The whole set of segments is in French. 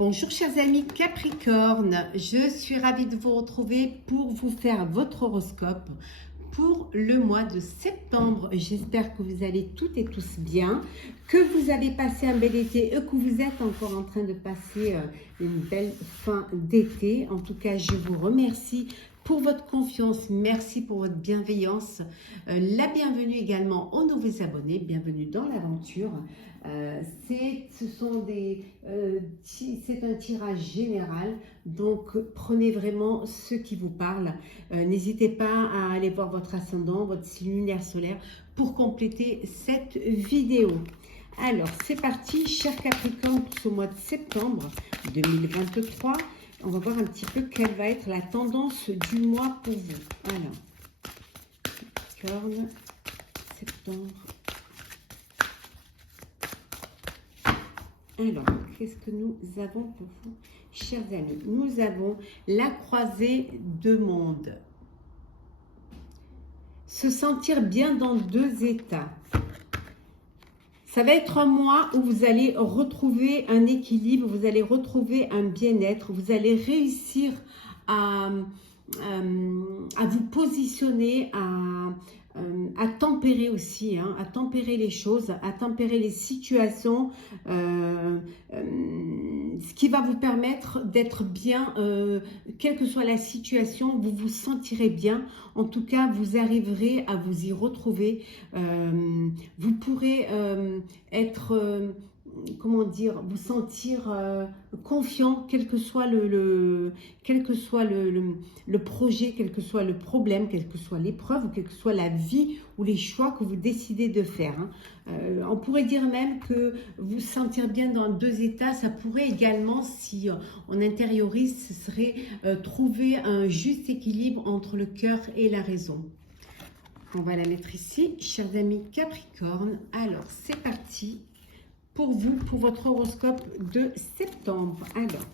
Bonjour chers amis Capricorne, je suis ravie de vous retrouver pour vous faire votre horoscope pour le mois de septembre. J'espère que vous allez toutes et tous bien, que vous avez passé un bel été et que vous êtes encore en train de passer une belle fin d'été. En tout cas, je vous remercie pour votre confiance, merci pour votre bienveillance. La bienvenue également aux nouveaux abonnés, bienvenue dans l'aventure. C'est un tirage général, donc prenez vraiment ce qui vous parle. N'hésitez pas à aller voir votre ascendant, votre signe lunaire solaire pour compléter cette vidéo. Alors c'est parti, chers Capricorne, pour ce mois de septembre 2023. On va voir un petit peu quelle va être la tendance du mois pour vous. Alors, Capricorne, septembre. Alors, qu'est-ce que nous avons pour vous, chers amis? Nous avons la croisée de monde. Se sentir bien dans deux états. Ça va être un mois où vous allez retrouver un équilibre, vous allez retrouver un bien-être, vous allez réussir à vous positionner, à tempérer aussi, à tempérer les choses, à tempérer les situations, ce qui va vous permettre d'être bien, quelle que soit la situation, vous vous sentirez bien. En tout cas, vous arriverez à vous y retrouver. Vous pourrez être... comment dire, vous sentir confiant, quel que soit le projet, quel que soit le problème, quelle que soit l'épreuve, ou quelle que soit la vie ou les choix que vous décidez de faire. On pourrait dire même que vous sentir bien dans deux états, ça pourrait également, si on intériorise, ce serait trouver un juste équilibre entre le cœur et la raison. On va la mettre ici, chers amis Capricorne. Alors, c'est parti pour vous, pour votre horoscope de septembre. Alors,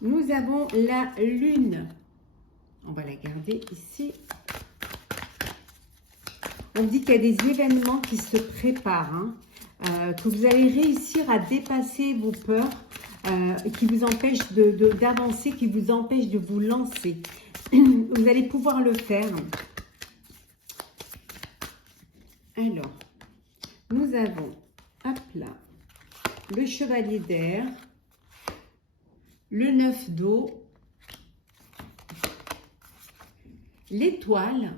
nous avons la lune. On va la garder ici. On dit qu'il y a des événements qui se préparent, que vous allez réussir à dépasser vos peurs qui vous empêchent d'avancer, qui vous empêchent de vous lancer. Vous allez pouvoir le faire. Alors, nous avons, hop là, le chevalier d'air, le 9 d'eau, l'étoile.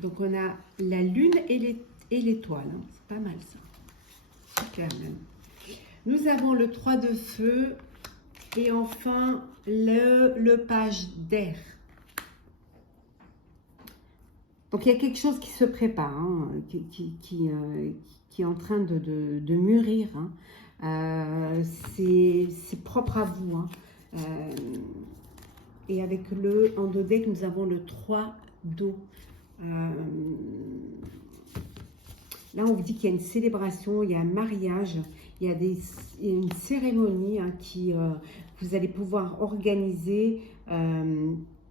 Donc, on a la lune et l'étoile. C'est pas mal ça. Super même. Nous avons le 3 de feu et enfin le page d'air. Donc, il y a quelque chose qui se prépare, qui est en train de mûrir. C'est propre à vous. Et avec le endodec, nous avons le 3 d'eau. Là, on vous dit qu'il y a une célébration, il y a un mariage, il y a une cérémonie que vous allez pouvoir organiser.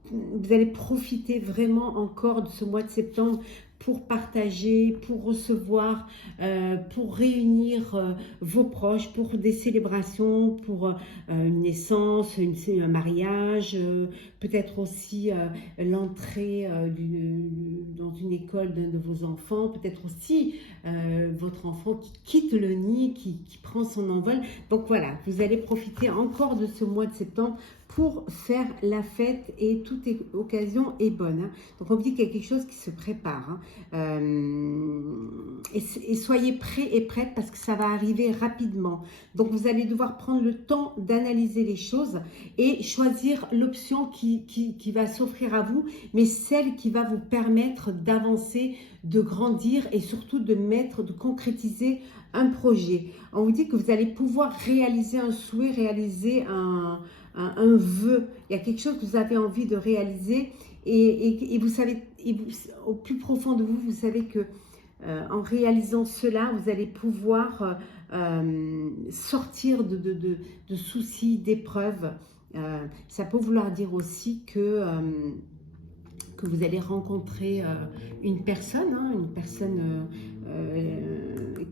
Vous allez profiter vraiment encore de ce mois de septembre pour partager, pour recevoir, pour réunir vos proches, pour des célébrations, pour une naissance, un mariage, peut-être aussi l'entrée dans une école de vos enfants, peut-être aussi votre enfant qui quitte le nid, qui prend son envol. Donc voilà, vous allez profiter encore de ce mois de septembre pour faire la fête et toute occasion est bonne. Donc on vous dit qu'il y a quelque chose qui se prépare. Et soyez prêts et prêtes parce que ça va arriver rapidement. Donc vous allez devoir prendre le temps d'analyser les choses et choisir l'option qui va s'offrir à vous, mais celle qui va vous permettre d'avancer, de grandir et surtout de concrétiser un projet. On vous dit que vous allez pouvoir réaliser un souhait, réaliser un vœu. Il y a quelque chose que vous avez envie de réaliser et vous savez, au plus profond de vous, vous savez que en réalisant cela, vous allez pouvoir sortir de soucis, d'épreuves. Ça peut vouloir dire aussi que vous allez rencontrer une personne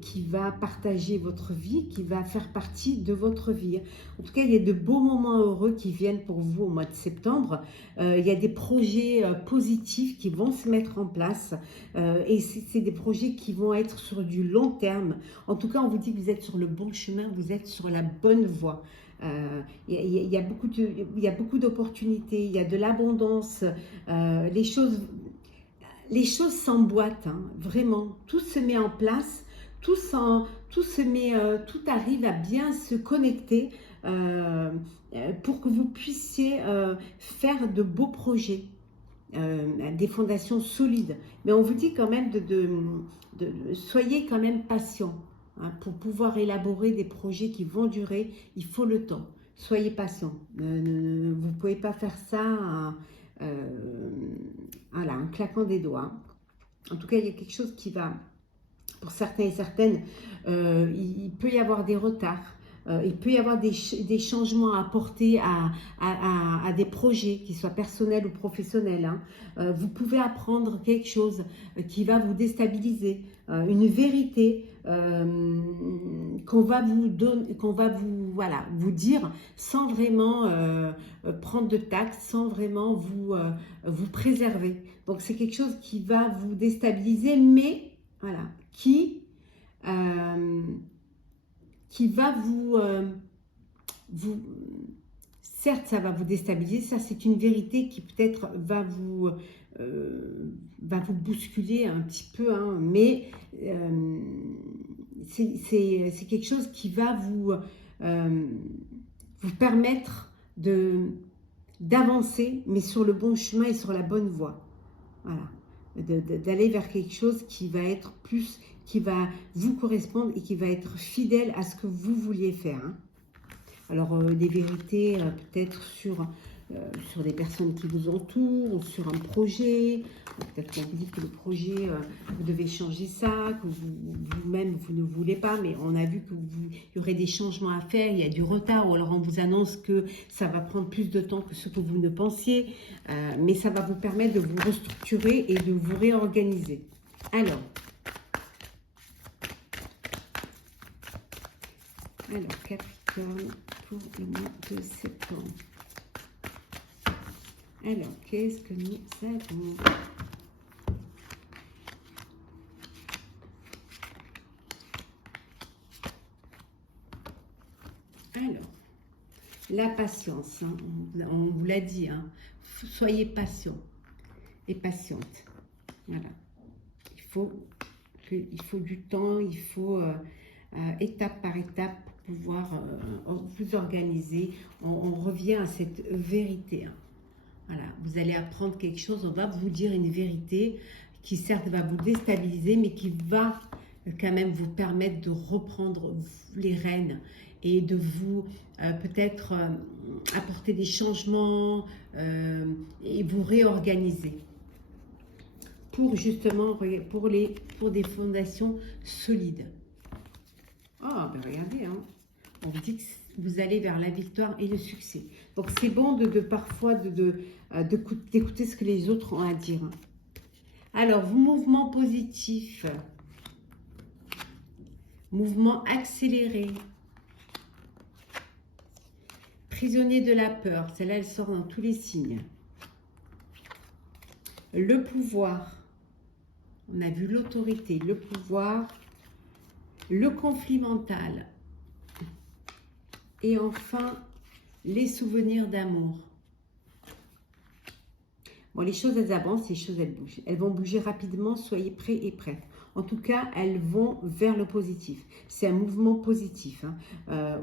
qui va partager votre vie, qui va faire partie de votre vie. En tout cas, il y a de beaux moments heureux qui viennent pour vous au mois de septembre. Il y a des projets positifs qui vont se mettre en place et c'est des projets qui vont être sur du long terme. En tout cas, on vous dit que vous êtes sur le bon chemin, vous êtes sur la bonne voie. Il y a beaucoup d'opportunités, il y a de l'abondance, les choses s'emboîtent, hein, vraiment. Tout se met en place, tout arrive à bien se connecter pour que vous puissiez faire de beaux projets, des fondations solides. Mais on vous dit quand même soyez quand même patient. Hein, pour pouvoir élaborer des projets qui vont durer, il faut le temps. Soyez patient. Vous ne pouvez pas faire ça voilà, un claquant des doigts. En tout cas, il y a quelque chose qui va, pour certains et certaines, il peut y avoir des retards. Il peut y avoir des changements à apporter à des projets, qu'ils soient personnels ou professionnels. Hein. Vous pouvez apprendre quelque chose qui va vous déstabiliser, une vérité qu'on va vous donner, voilà, vous dire sans vraiment prendre de tact, sans vraiment vous préserver. Donc c'est quelque chose qui va vous déstabiliser, mais voilà, qui va certes, ça va vous déstabiliser, ça c'est une vérité qui peut-être va vous bousculer un petit peu, hein, mais c'est quelque chose qui va vous permettre d'avancer, mais sur le bon chemin et sur la bonne voie. Voilà. D'aller vers quelque chose qui va être plus, qui va vous correspondre et qui va être fidèle à ce que vous vouliez faire. Hein. Alors, des vérités peut-être sur des personnes qui vous entourent, ou sur un projet. Peut-être qu'on vous dit que le projet, vous devez changer ça, que vous-même, vous ne voulez pas, mais on a vu qu'il y aurait des changements à faire, il y a du retard, ou alors on vous annonce que ça va prendre plus de temps que ce que vous ne pensiez, mais ça va vous permettre de vous restructurer et de vous réorganiser. Alors, Capricorne, pour le mois de septembre. Alors, qu'est-ce que nous avons? Alors, la patience, hein, on vous l'a dit, hein, soyez patient et patiente. Voilà, il faut du temps, il faut étape par étape pour pouvoir vous organiser. On revient à cette vérité. Hein. Voilà, vous allez apprendre quelque chose, on va vous dire une vérité qui certes va vous déstabiliser, mais qui va quand même vous permettre de reprendre les rênes et de vous peut-être apporter des changements et vous réorganiser pour justement pour des fondations solides. Ah, ben regardez, hein, on vous dit que vous allez vers la victoire et le succès. Donc c'est bon parfois d'écouter ce que les autres ont à dire. Alors, mouvement positif, mouvement accéléré, prisonnier de la peur, celle-là elle sort dans tous les signes. Le pouvoir, on a vu l'autorité, le pouvoir, le conflit mental. Et enfin, les souvenirs d'amour. Bon, les choses, elles avancent, les choses, elles bougent. Elles vont bouger rapidement, soyez prêts et prêtes. En tout cas, elles vont vers le positif. C'est un mouvement positif. Hein.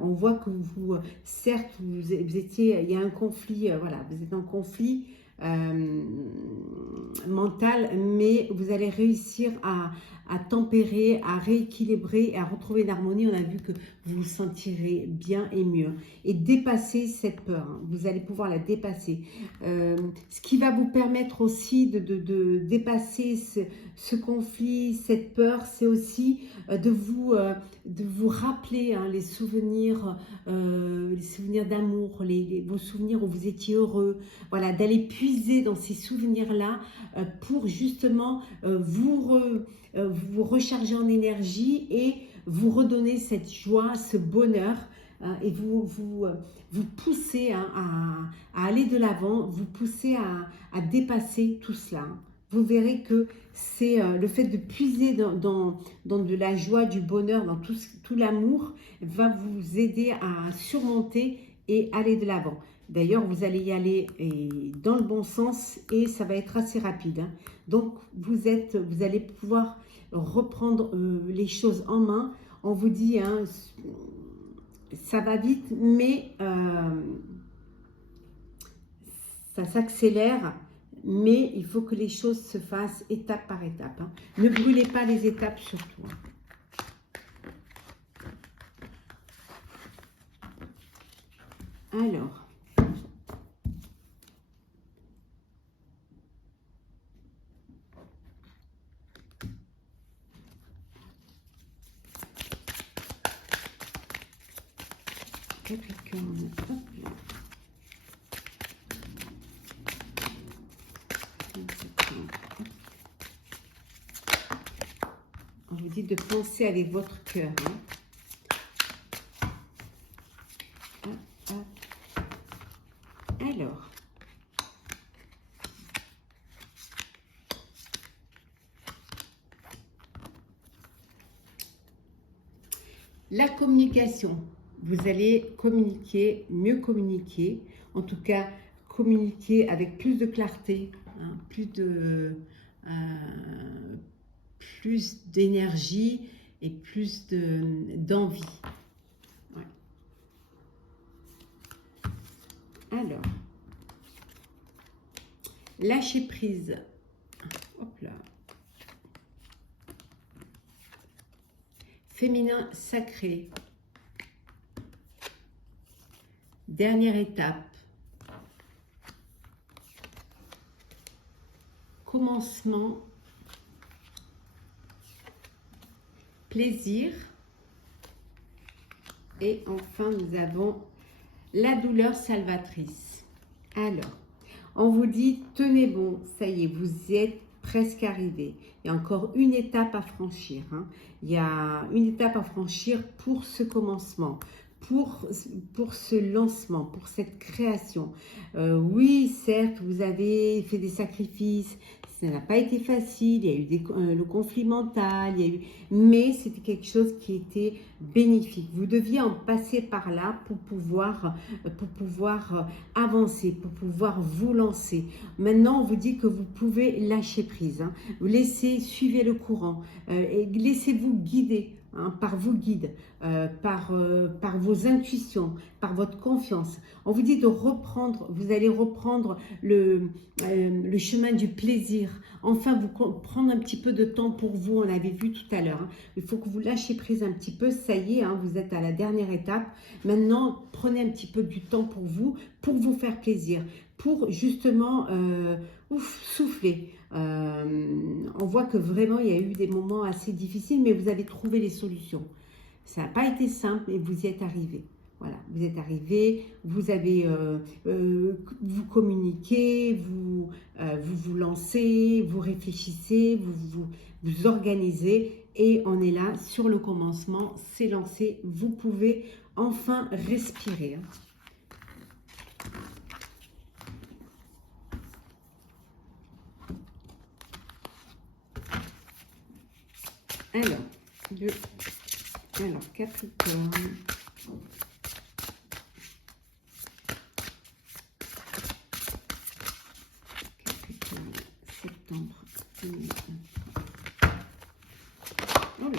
On voit que certes, vous étiez, il y a un conflit, voilà, vous êtes en conflit mental, mais vous allez réussir à tempérer, à rééquilibrer et à retrouver l'harmonie. On a vu que vous vous sentirez bien et mieux. Et dépasser cette peur, hein. Vous allez pouvoir la dépasser. Ce qui va vous permettre aussi de dépasser ce conflit, cette peur, c'est aussi de vous rappeler, hein, les souvenirs d'amour, vos souvenirs où vous étiez heureux. Voilà, d'aller puiser puiser dans ces souvenirs-là pour justement vous recharger en énergie et vous redonner cette joie, ce bonheur et vous pousser à aller de l'avant, vous pousser à dépasser tout cela. Vous verrez que c'est le fait de puiser dans de la joie, du bonheur, dans tout l'amour, va vous aider à surmonter et aller de l'avant. D'ailleurs, vous allez y aller dans le bon sens et ça va être assez rapide. Hein. Donc, vous allez pouvoir reprendre les choses en main. On vous dit, hein, ça va vite, mais ça s'accélère. Mais il faut que les choses se fassent étape par étape. Hein. Ne brûlez pas les étapes surtout. Hein. Alors, Capricorne, hop là. On vous dit de penser avec votre cœur. Hein. Alors, la communication. Vous allez communiquer, mieux communiquer. En tout cas, communiquer avec plus de clarté, hein, plus d'énergie et plus d'envie. Ouais. Alors, lâcher prise. Hop là. Féminin sacré. Dernière étape. Commencement. Plaisir. Et enfin, nous avons la douleur salvatrice. Alors, on vous dit, tenez bon, ça y est, vous y êtes presque arrivé. Il y a encore une étape à franchir. Hein. Il y a une étape à franchir pour ce commencement, pour ce lancement, pour cette création. Oui, certes, vous avez fait des sacrifices, ça n'a pas été facile, il y a eu le conflit mental, mais c'était quelque chose qui était bénéfique. Vous deviez en passer par là pour pouvoir avancer, pour pouvoir vous lancer. Maintenant, on vous dit que vous pouvez lâcher prise. Hein. Suivez le courant et laissez-vous guider. Hein, par vos guides, par vos intuitions, par votre confiance. On vous dit de reprendre, vous allez reprendre le chemin du plaisir. Enfin, vous prendre un petit peu de temps pour vous, on l'avait vu tout à l'heure. Hein. Il faut que vous lâchiez prise un petit peu, ça y est, hein, vous êtes à la dernière étape. Maintenant, prenez un petit peu du temps pour vous faire plaisir, pour justement souffler. On voit que vraiment il y a eu des moments assez difficiles, mais vous avez trouvé les solutions. Ça n'a pas été simple, mais vous y êtes arrivé. Voilà, vous êtes arrivé, vous avez, vous communiquez, vous lancez, vous réfléchissez, vous organisez, et on est là sur le commencement, c'est lancé. Vous pouvez enfin respirer. Hein. Alors, Capricorne. Capricorne, septembre 2023. Oh là.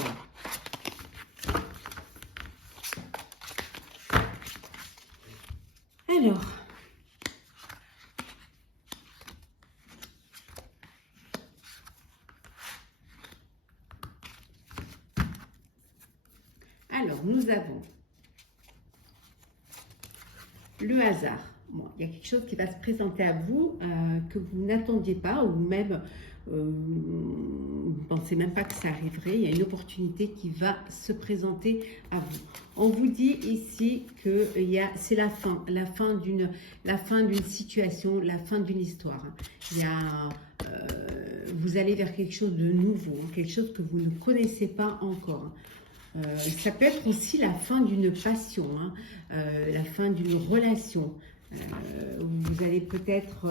Alors, nous avons le hasard. Bon, il y a quelque chose qui va se présenter à vous que vous n'attendiez pas, ou même vous ne pensez même pas que ça arriverait. Il y a une opportunité qui va se présenter à vous. On vous dit ici que c'est la fin d'une situation, la fin d'une histoire. Il y a, vous allez vers quelque chose de nouveau, quelque chose que vous ne connaissez pas encore. Ça peut être aussi la fin d'une passion, hein, la fin d'une relation. Vous allez peut-être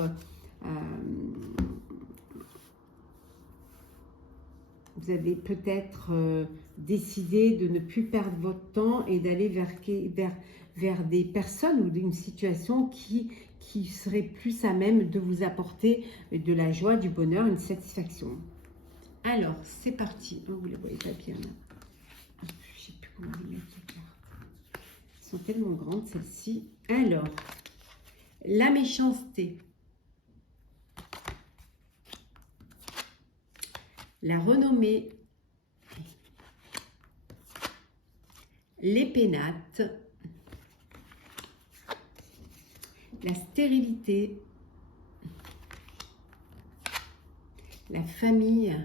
décider de ne plus perdre votre temps et d'aller vers des personnes ou d'une situation qui serait plus à même de vous apporter de la joie, du bonheur, une satisfaction. Alors, c'est parti. Oh, vous les voyez pas bien là. Je ne sais plus comment les mettre les cartes. Elles sont tellement grandes celles-ci. Alors, la méchanceté. La renommée. Les pénates. La stérilité. La famille.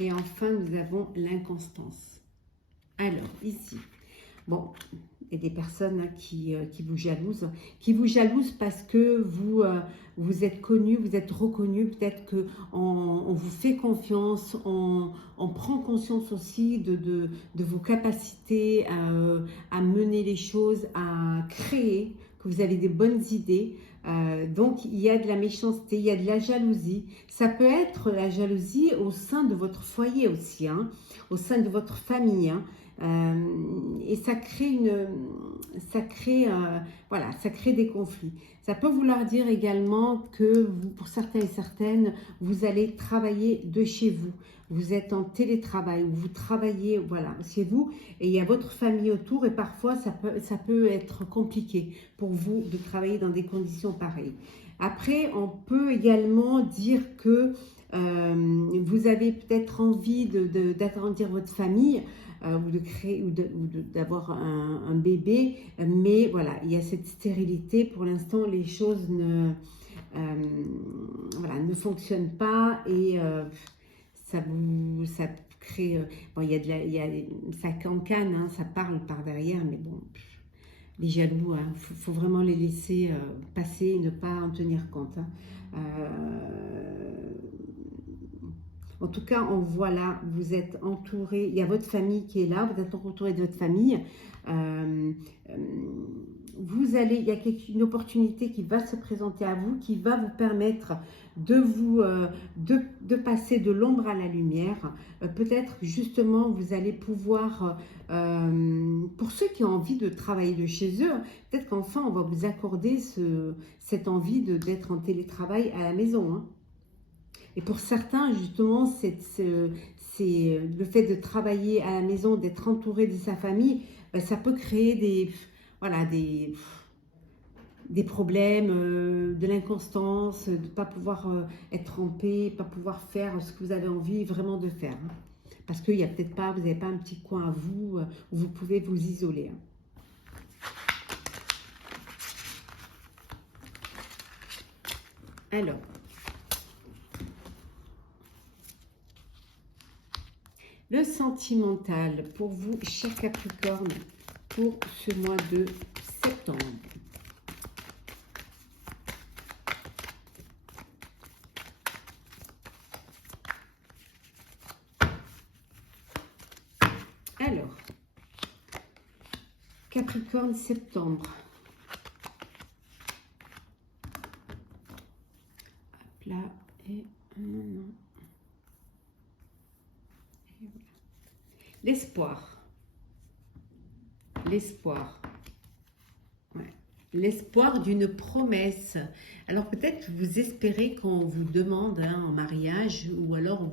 Et enfin, nous avons l'inconstance. Alors, ici, bon, il y a des personnes qui vous jalousent. Qui vous jalousent parce que vous êtes connu, vous êtes reconnu. Peut-être qu'on vous fait confiance, on prend conscience aussi de vos capacités à mener les choses, à créer, que vous avez des bonnes idées. Donc, il y a de la méchanceté, il y a de la jalousie. Ça peut être la jalousie au sein de votre foyer aussi, hein, au sein de votre famille. Hein. Et ça crée voilà, ça crée des conflits. Ça peut vouloir dire également que vous, pour certains et certaines, vous allez travailler de chez vous. Vous êtes en télétravail, vous travaillez voilà, chez vous et il y a votre famille autour et parfois ça peut être compliqué pour vous de travailler dans des conditions pareilles. Après, on peut également dire que vous avez peut-être envie d'agrandir votre famille ou de créer ou d'avoir un bébé, mais voilà, il y a cette stérilité. Pour l'instant, les choses voilà, ne fonctionnent pas et ça crée. Bon, ça cancane, hein, ça parle par derrière, mais bon, les jaloux, hein, faut vraiment les laisser passer et ne pas en tenir compte. Hein. En tout cas, on voit là, vous êtes entouré, il y a votre famille qui est là, vous êtes entouré de votre famille. Il y a une opportunité qui va se présenter à vous, qui va vous permettre de passer de l'ombre à la lumière. Peut-être justement, vous allez pouvoir, pour ceux qui ont envie de travailler de chez eux, peut-être qu'enfin, on va vous accorder cette envie d'être en télétravail à la maison. Hein. Et pour certains, justement, c'est le fait de travailler à la maison, d'être entouré de sa famille, ben, ça peut créer des problèmes, de l'inconstance, de ne pas pouvoir être en paix, pas pouvoir faire ce que vous avez envie vraiment de faire. Hein. Parce qu'il n'y a peut-être pas, vous n'avez pas un petit coin à vous où vous pouvez vous isoler. Hein. Alors, le sentimental pour vous, cher Capricorne, pour ce mois de septembre. Alors, Capricorne, septembre. Hop là, et non. L'espoir. L'espoir. Ouais. L'espoir d'une promesse. Alors peut-être que vous espérez qu'on vous demande en mariage ou alors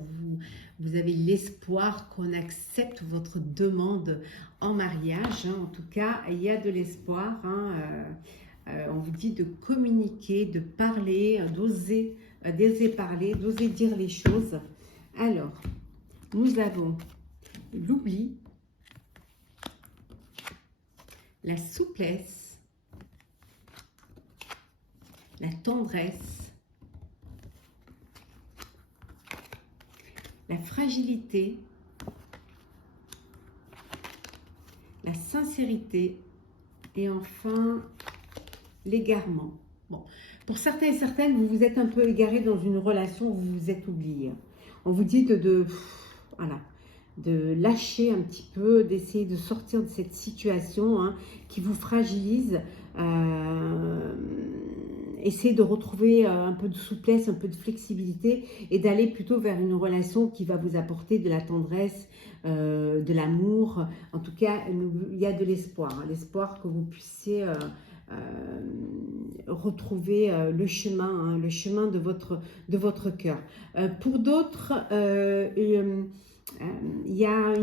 vous avez l'espoir qu'on accepte votre demande en mariage. Hein. En tout cas, il y a de l'espoir. Hein. On vous dit de communiquer, de parler, d'oser parler, d'oser dire les choses. Alors, nous avons l'oubli, la souplesse, la tendresse, la fragilité, la sincérité et enfin l'égarement. Bon, pour certains et certaines, vous vous êtes un peu égaré dans une relation où vous vous êtes oublié. On vous dit voilà, de lâcher un petit peu, d'essayer de sortir de cette situation hein, qui vous fragilise. Essayez de retrouver un peu de souplesse, un peu de flexibilité et d'aller plutôt vers une relation qui va vous apporter de la tendresse, de l'amour. En tout cas, il y a de l'espoir. Hein, l'espoir que vous puissiez retrouver le chemin de votre cœur. Pour d'autres, il y a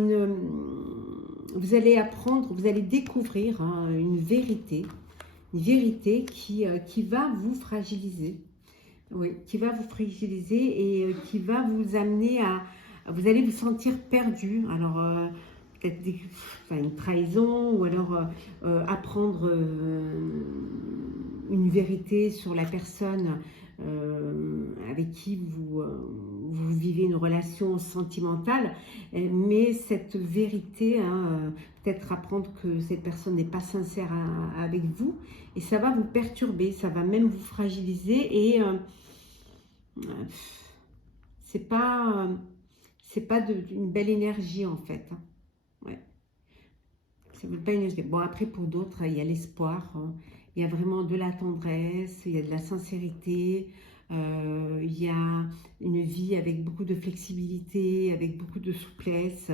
vous allez apprendre, vous allez découvrir hein, une vérité qui va vous fragiliser. Oui, qui va vous fragiliser et qui va vous amener à... Vous allez vous sentir perdu. Alors, peut-être une trahison ou alors apprendre une vérité sur la personne avec qui vous vivez une relation sentimentale, mais cette vérité, hein, peut-être apprendre que cette personne n'est pas sincère avec vous, et ça va vous perturber, ça va même vous fragiliser, et c'est pas une belle énergie en fait. Hein. Ouais. C'est pas une énergie. Bon, après pour d'autres, il y a l'espoir. Hein. Il y a vraiment de la tendresse, il y a de la sincérité, il y a une vie avec beaucoup de flexibilité, avec beaucoup de souplesse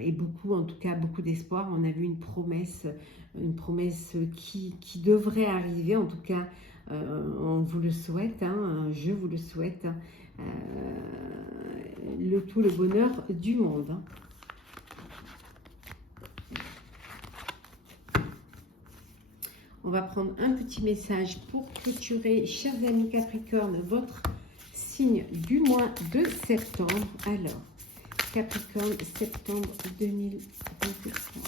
et beaucoup, en tout cas, beaucoup d'espoir. On a vu une promesse qui devrait arriver, en tout cas, on vous le souhaite, hein, je vous le souhaite, tout le bonheur du monde. Hein. On va prendre un petit message pour clôturer, chers amis Capricorne, votre signe du mois de septembre. Alors, Capricorne, septembre 2023.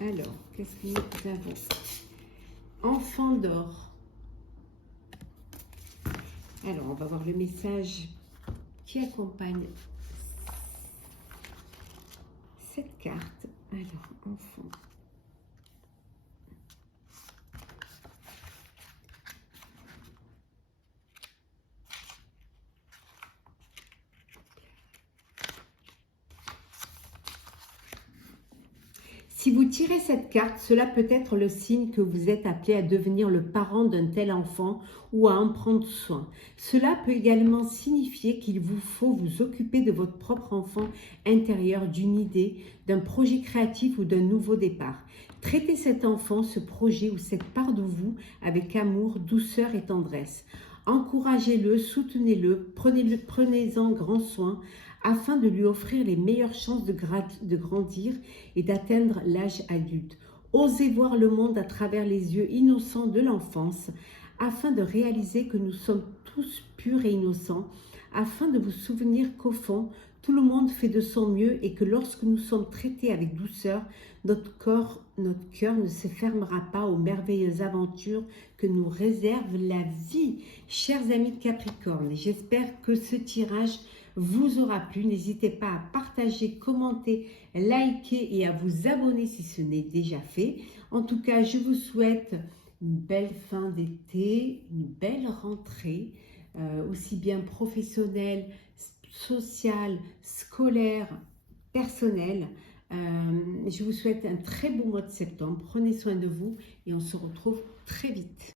Alors, qu'est-ce que nous avons? Enfant d'or. Alors, on va voir le message qui accompagne cette carte. Alors, enfant. Si vous tirez cette carte, cela peut être le signe que vous êtes appelé à devenir le parent d'un tel enfant ou à en prendre soin. Cela peut également signifier qu'il vous faut vous occuper de votre propre enfant intérieur, d'une idée, d'un projet créatif ou d'un nouveau départ. Traitez cet enfant, ce projet ou cette part de vous avec amour, douceur et tendresse. Encouragez-le, soutenez-le, prenez-en grand soin, afin de lui offrir les meilleures chances de grandir et d'atteindre l'âge adulte. Osez voir le monde à travers les yeux innocents de l'enfance, afin de réaliser que nous sommes tous purs et innocents, afin de vous souvenir qu'au fond, tout le monde fait de son mieux et que lorsque nous sommes traités avec douceur, notre cœur ne se fermera pas aux merveilleuses aventures que nous réserve la vie. Chers amis de Capricorne, j'espère que ce tirage vous aura plu. N'hésitez pas à partager, commenter, liker et à vous abonner si ce n'est déjà fait. En tout cas, je vous souhaite une belle fin d'été, une belle rentrée, aussi bien professionnelle, sociale, scolaire, personnelle. Je vous souhaite un très beau mois de septembre. Prenez soin de vous et on se retrouve très vite.